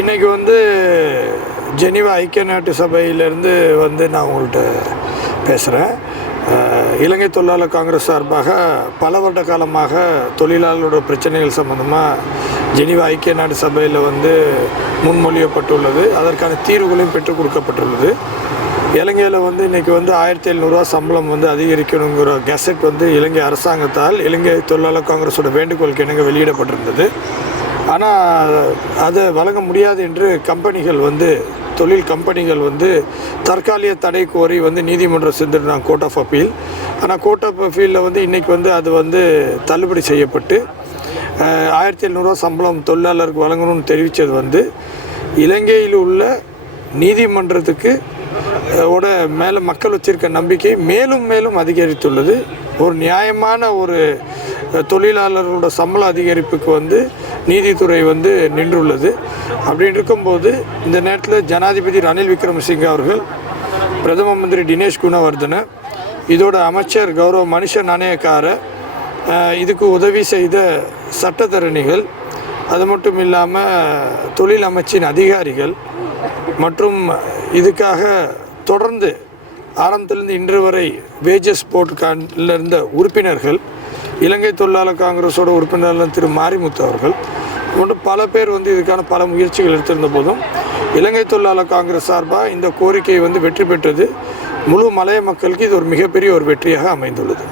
இன்றைக்கி ஜெனீவா ஐக்கிய நாட்டு சபையிலேருந்து நான் உங்கள்கிட்ட பேசுகிறேன். இலங்கை தொழிலாளர் காங்கிரஸ் சார்பாக பல வருட காலமாக தொழிலாளரோட பிரச்சனைகள் சம்பந்தமாக ஜெனீவா ஐக்கிய நாட்டு சபையில் முன்மொழியப்பட்டுள்ளது. அதற்கான தீர்வுகளையும் பெற்றுக் கொடுக்கப்பட்டுள்ளது. இலங்கையில் இன்றைக்கி 1700 சம்பளம் அதிகரிக்கணுங்கிற கெசட் இலங்கை அரசாங்கத்தால் இலங்கை தொழிலாளர் காங்கிரஸோட வேண்டுகோளுக்கு இணங்க வெளியிடப்பட்டிருந்தது. ஆனால் அதை வழங்க முடியாது என்று கம்பெனிகள் தொழில் கம்பெனிகள் தற்காலிக தடை கோரி நீதிமன்றம் சென்றிருந்தாங்க, கோர்ட் ஆஃப் அப்பீல். ஆனால் கோர்ட் ஆஃப் அப்பீலில் இன்றைக்கி அது தள்ளுபடி செய்யப்பட்டு 1700 சம்பளம் தொழிலாளருக்கு வழங்கணும்னு தெரிவித்தது இலங்கையில் உள்ள நீதிமன்றத்துக்கு மேலே மக்கள் வச்சிருக்க நம்பிக்கை மேலும் மேலும் அதிகரித்துள்ளது. ஒரு நியாயமான ஒரு தொழிலாளர்களோட சம்பள அதிகரிப்புக்கு நீதித்துறை நின்றுள்ளது. அப்படின்னு இருக்கும்போது இந்த நேரத்தில் ஜனாதிபதி ரணில் விக்ரமசிங்கே அவர்கள், பிரதம மந்திரி தினேஷ் குணவர்தன, இதோட அமைச்சர் கௌரவ மனுஷ நாணயக்கார, இதுக்கு உதவி செய்த சட்டத்தரணிகள், அது மட்டும் இல்லாமல் தொழில் அமைச்சின் அதிகாரிகள் மற்றும் இதுக்காக தொடர்ந்து ஆரம்பத்திலிருந்து இன்று வரை வேஜஸ் போர்ட்ல இருந்த உறுப்பினர்கள், இலங்கை தொழிலாளர் காங்கிரஸோட உறுப்பினர்கள் திரு மாரிமுத்து அவர்கள் மற்றும் பல பேர் இதுக்கான பல முயற்சிகள் எடுத்திருந்த போதும் இலங்கை தொழிலாளர் காங்கிரஸ் சார்பாக இந்த கோரிக்கை வெற்றி பெற்றது. முழு மலைய மக்களுக்கு இது ஒரு மிகப்பெரிய ஒரு வெற்றியாக அமைந்துள்ளது.